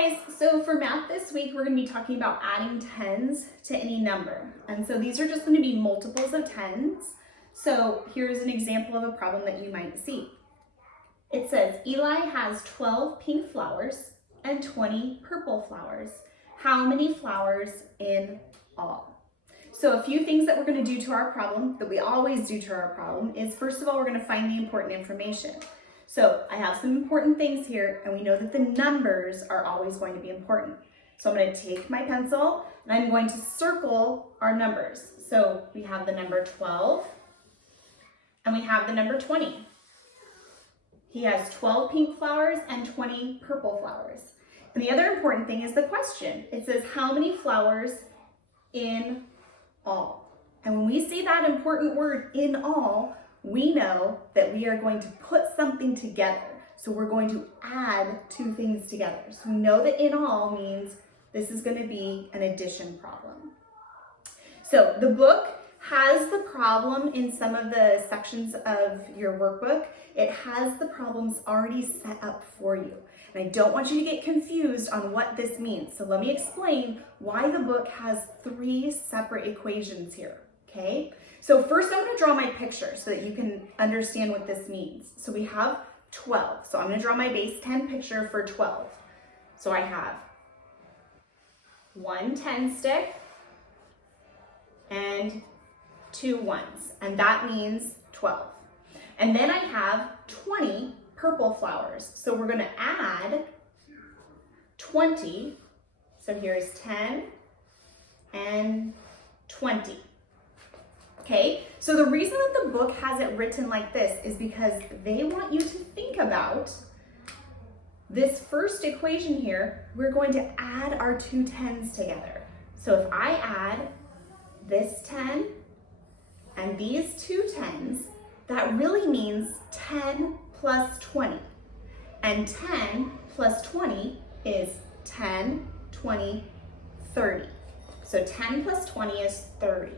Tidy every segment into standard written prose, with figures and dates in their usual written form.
Hi guys, so for math this week, we're going to be talking about adding tens to any number. And so these are just going to be multiples of tens. So here's an example of a problem that you might see. It says Eli has 12 pink flowers and 20 purple flowers. How many flowers in all? So a few things that we're going to do to our problem, that we always do to our problem, is first of all, we're going to find the important information. So I have some important things here, and we know that the numbers are always going to be important. So I'm going to take my pencil and I'm going to circle our numbers. So we have the number 12 and we have the number 20. He has 12 pink flowers and 20 purple flowers. And the other important thing is the question. It says how many flowers in all? And when we see that important word in all, we know that we are going to put something together. So we're going to add two things together. So we know that in all means this is going to be an addition problem. So the book has the problem in some of the sections of your workbook. It has the problems already set up for you. And I don't want you to get confused on what this means. So let me explain why the book has 3 separate equations here, okay? So first I'm going to draw my picture so that you can understand what this means. So we have 12. So I'm going to draw my base 10 picture for 12. So I have 1 10 stick and 2 ones, and that means 12. And then I have 20 purple flowers. So we're going to add 20. So here's 10 and 20. Okay, so the reason that the book has it written like this is because they want you to think about this first equation here. We're going to add our 2 tens together. So if I add this 10 and these 2 tens, that really means 10 plus 20. And 10 plus 20 is 10, 20, 30. So 10 plus 20 is 30.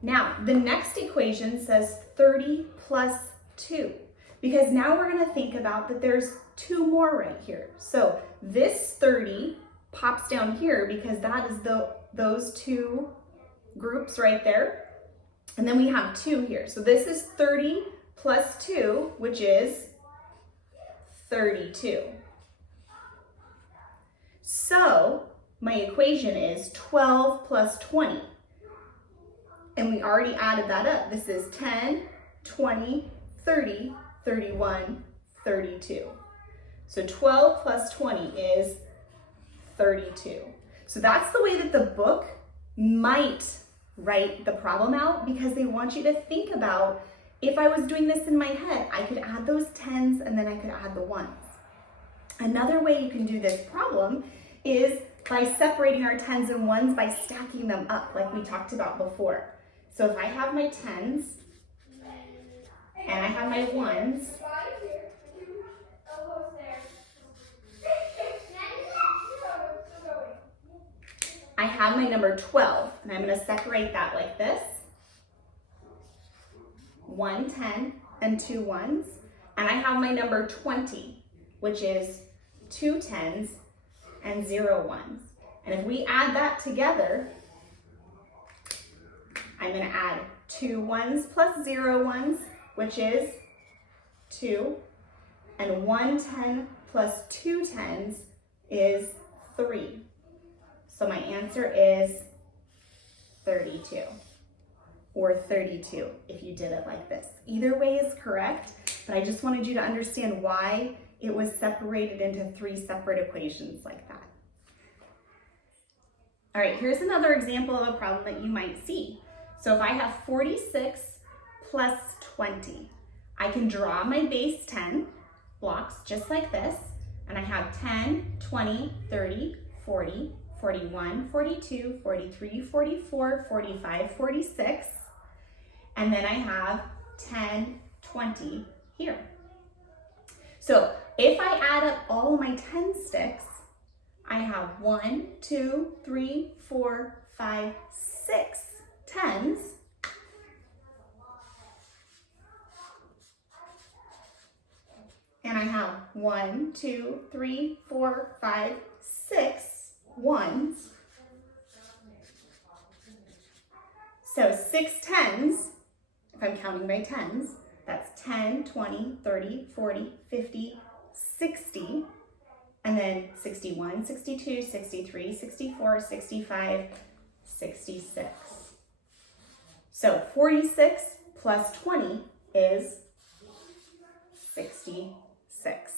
Now, the next equation says 30 plus 2, because now we're going to think about that there's 2 more right here. So this 30 pops down here because that is those 2 groups right there. And then we have 2 here. So this is 30 plus 2, which is 32. So my equation is 12 plus 20. And we already added that up. This is 10, 20, 30, 31, 32. So 12 plus 20 is 32. So that's the way that the book might write the problem out, because they want you to think about, if I was doing this in my head, I could add those tens and then I could add the ones. Another way you can do this problem is by separating our tens and ones by stacking them up like we talked about before. So if I have my tens and I have my ones, I have my number 12, and I'm going to separate that like this. 1 10 and 2 ones. And I have my number 20, which is 2 tens and 0 ones. And if we add that together, I'm going to add 2 ones plus 0 ones, which is 2, and 1 10 plus 2 tens is 3. So my answer is 32, or 32 if you did it like this. Either way is correct, but I just wanted you to understand why it was separated into 3 separate equations like that. All right, here's another example of a problem that you might see. So if I have 46 plus 20, I can draw my base 10 blocks just like this, and I have 10, 20, 30, 40, 41, 42, 43, 44, 45, 46, and then I have 10, 20 here. So if I add up all my 10 sticks, I have 1, 2, 3, 4, 5, 6 tens, And I have 1, 2, 3, 4, 5, 6 ones. So 6 tens, if I'm counting by tens, that's 10, 20, 30, 40, 50, 60, and then 61, 62, 63, 64, 65, 66. So 46 plus 20 is 66.